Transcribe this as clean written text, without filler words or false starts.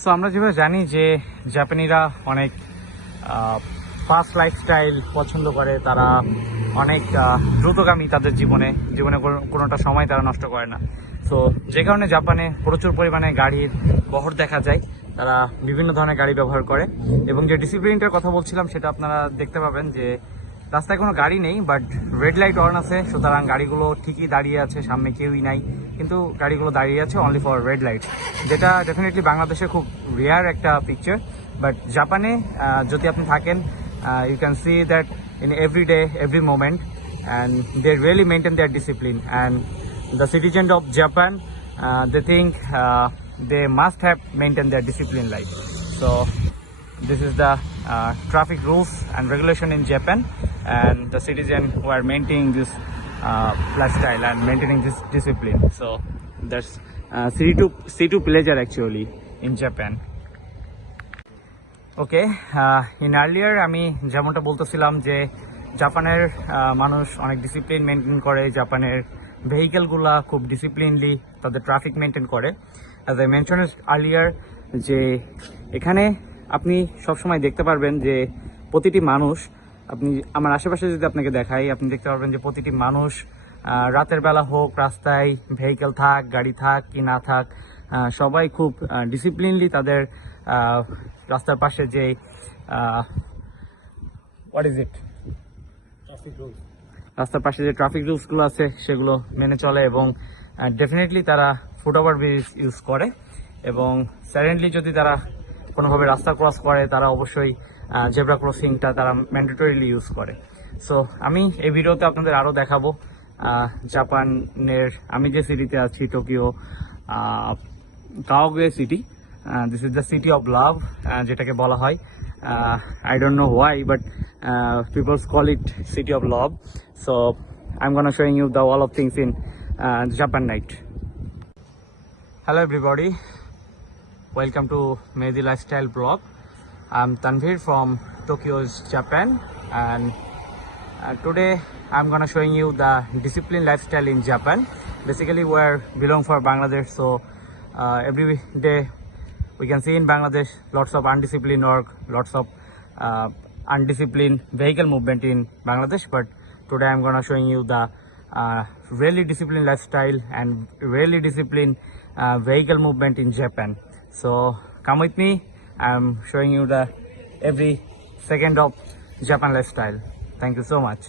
So আমরা যেভাবে জানি যে জাপানিরা অনেক ফাস্ট লাইফস্টাইল পছন্দ করে, তারা অনেক দ্রুতগামী তাদের জীবনে কোনোটা সময় তারা নষ্ট করে না। সো যে কারণে জাপানে প্রচুর পরিমাণে গাড়ির বহর দেখা যায়, তারা বিভিন্ন ধরনের গাড়ি ব্যবহার করে। এবং যে ডিসিপ্লিনটার কথা বলছিলাম সেটা আপনারা দেখতে পাবেন যে রাস্তায় কোনো গাড়ি নেই, বাট রেড লাইট অন আছে, সুতরাং গাড়িগুলো ঠিকই দাঁড়িয়ে আছে, সামনে কেউই নাই, কিন্তু গাড়িগুলো দাঁড়িয়ে আছে অনলি ফর রেড লাইট, যেটা ডেফিনেটলি বাংলাদেশে খুব রেয়ার একটা পিকচার। বাট জাপানে যদি আপনি থাকেন, you can see that in every day, every moment, and they really maintain their discipline. And the citizens of Japan, they think they must have maintained their discipline life. So this is the traffic rules and regulation in Japan, and the citizens who are maintaining this lifestyle and maintaining this discipline. So that's city to pleasure actually in Japan. Okay, in earlier আমি যেমনটা বলতেছিলাম যে জাপানের মানুষ অনেক discipline maintain করে, জাপানের ভেহিকেলগুলা খুব ডিসিপ্লিনলি তাদের ট্রাফিক মেনটেন করে। অ্যাজ আই মেনশন আর্লিয়ার, যে এখানে আপনি সবসময় দেখতে পারবেন যে প্রতিটি মানুষ, আপনি আমার আশেপাশে যদি আপনাকে দেখাই, আপনি দেখতে পারবেন যে প্রতিটি মানুষ রাতের বেলা হোক, রাস্তায় ভেহিকেল থাক, গাড়ি থাক কি না থাক, সবাই খুব ডিসিপ্লিনলি তাদের রাস্তার পাশে যে রাস্তার পাশে যে ট্রাফিক রুলসগুলো আছে সেগুলো মেনে চলে, এবং ডেফিনেটলি তারা ফুটওভার ব্রিজ ইউজ করে। এবং সাডেনলি যদি তারা কোনোভাবে রাস্তা ক্রস করে, তারা অবশ্যই জেব্রা ক্রসিংটা তারা ম্যান্ডেটরিলি ইউজ করে। সো আমি এই ভিডিওতে আপনাদের আরও দেখাবো জাপানের, আমি যে সিটিতে আছি, টোকিও কাওগে city. This is the city of love যেটাকে বলা হয়। I don't know why, but people call it city of love. So I'm gonna showing you the all of things in Japan night. Hello everybody, welcome to Mehdi Lifestyle Blog. I'm Tanvir from Tokyo, Japan, and today I'm gonna showing you the disciplined lifestyle in Japan. Basically we belong for Bangladesh, so every day we can see in Bangladesh lots of undisciplined work, lots of undisciplined vehicle movement in Bangladesh. But today I'm gonna showing you the really disciplined lifestyle and really disciplined vehicle movement in Japan. So come with me. I'm showing you the every second of Japan lifestyle. Thank you so much.